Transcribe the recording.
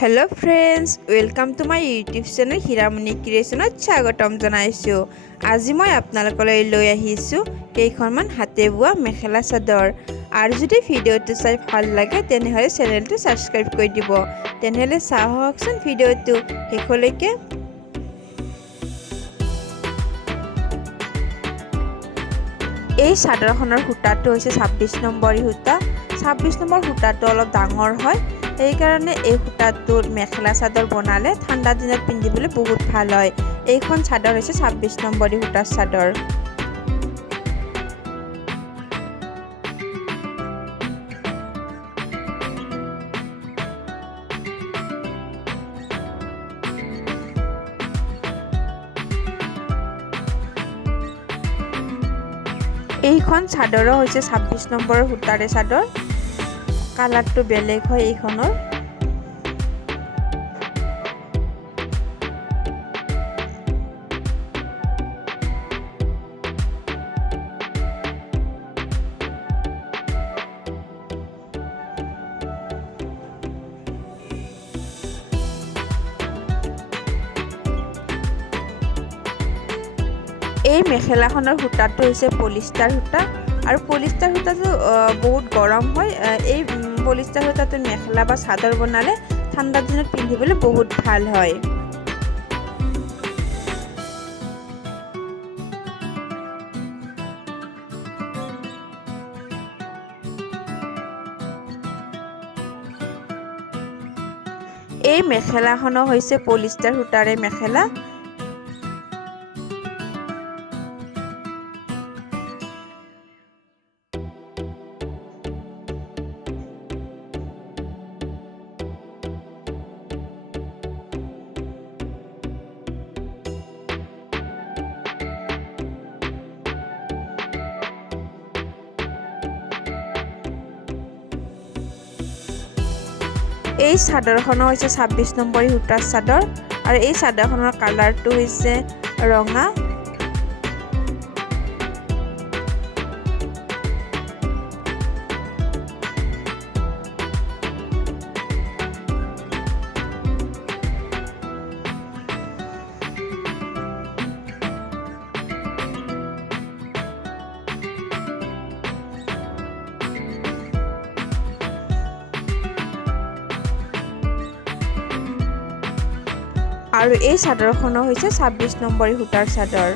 Hello friends welcome to my YouTube channel Hiramani क्रिएशनत स्वागतम जनाइছো। আজি মই আপোনালোকলৈ লৈ আহিছো কেইখনমান হাতে বোৱা মেখেলা চাদৰ। আৰু যদি ভিডিওটো চাই ভাল লাগে তেনেহলে চেনেলটো সাবস্ক্ৰাইব কৰি দিব। তেনেহলে চাওকচোন ভিডিওটো শেষলৈকে। এই চাদৰখনৰ সূতাটো হৈছে 26 নম্বৰ সূতা। 26 নম্বৰ সূতাটো অলপ ডাঙৰ হয়। এই কাৰণে এই সূতাটোৰ মেখেলা চাদৰ বনালে ঠাণ্ডা দিনত পিন্ধিবলৈ বহুত ভাল হয়। এইখন চাদৰ হৈছে 26 নম্বৰ সূতাৰ চাদৰ। এইখন চাদৰো হৈছে 26 নম্বৰ সূতাৰে চাদৰ। কালাৰটো বেলেগ হয় এইখনৰ। এই মেখেলাখনৰ সূতাটো হৈছে পলিষ্টাৰ সূতা আৰু পলিষ্টাৰ সূতাটো বহুত গৰম হয়। এই পলিষ্টাৰ সূতাটো মেখেলা বা চাদৰ বনালে ঠাণ্ডা দিনত পিন্ধিবলৈ বহুত ভাল হয়। এই মেখেলাখনো হৈছে পলিষ্টাৰ সূতাৰে মেখেলা। এই চাদৰখনো হৈছে 26 নম্বৰ সূতাৰ চাদৰ আৰু এই চাদৰখনৰ কালাৰটো হৈছে ৰঙা। আৰু এই চাদৰখনো হৈছে 26 নম্বৰ সূতাৰ চাদৰ।